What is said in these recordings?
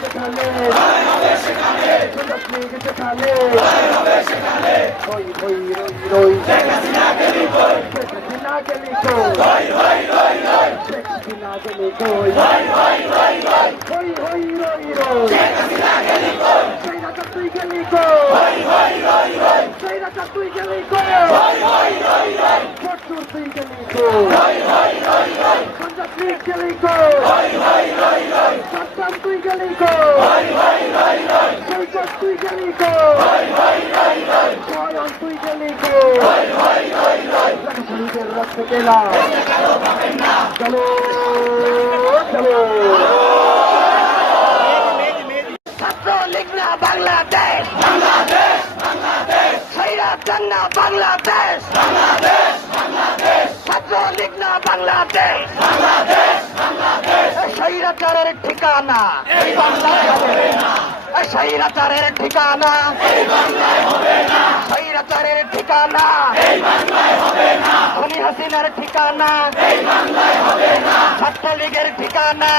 সেখানে জয় হবে সেখানে লীগ সেখানে জয় হবে সেখানে ওই ওই রই রই শেখ হাসিনা কে লিখো শেখ হাসিনা কে লিখো জয় হয় রই রই শেখ হাসিনা কে লিখো জয় হয় রই রই ওই ওই রই রই শেখ হাসিনা কে লিখো সেই রাজা তুই কে লিখো হয় হয় রই রই সেই রাজা তুই কে লিখো হয় হয় রই রই ফটুর তুই কে লিখো হয় স্বয়ং তুই গেলি কই শহীদের রক্ত গেলা চলো চলো। ছাত্র লীগ না বাংলাদেশ। বাংলাদেশ বাংলাদেশ সৈরাত না বাংলাদেশ। বাংলাদেশ বাংলাদেশ ছাত্র লীগ না বাংলাদেশ। বাংলাদেশ বাংলাদেশ সৈরাচারের ঠিকানা। এই বাংলায় না। ঠিকানা। সৈরাচারের ঠিকানা। খুনি হাসিনার ঠিকানা। ছাত্রলীগের ঠিকানা।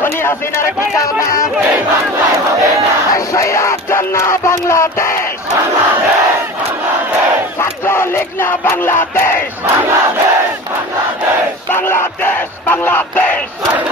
খুনি হাসিনার ঠিকানা হবে না বাংলাদেশ। ছাত্রলীগ না বাংলাদেশ। বাংলাদেশ। বাংলাদেশ। বাংলাদেশ।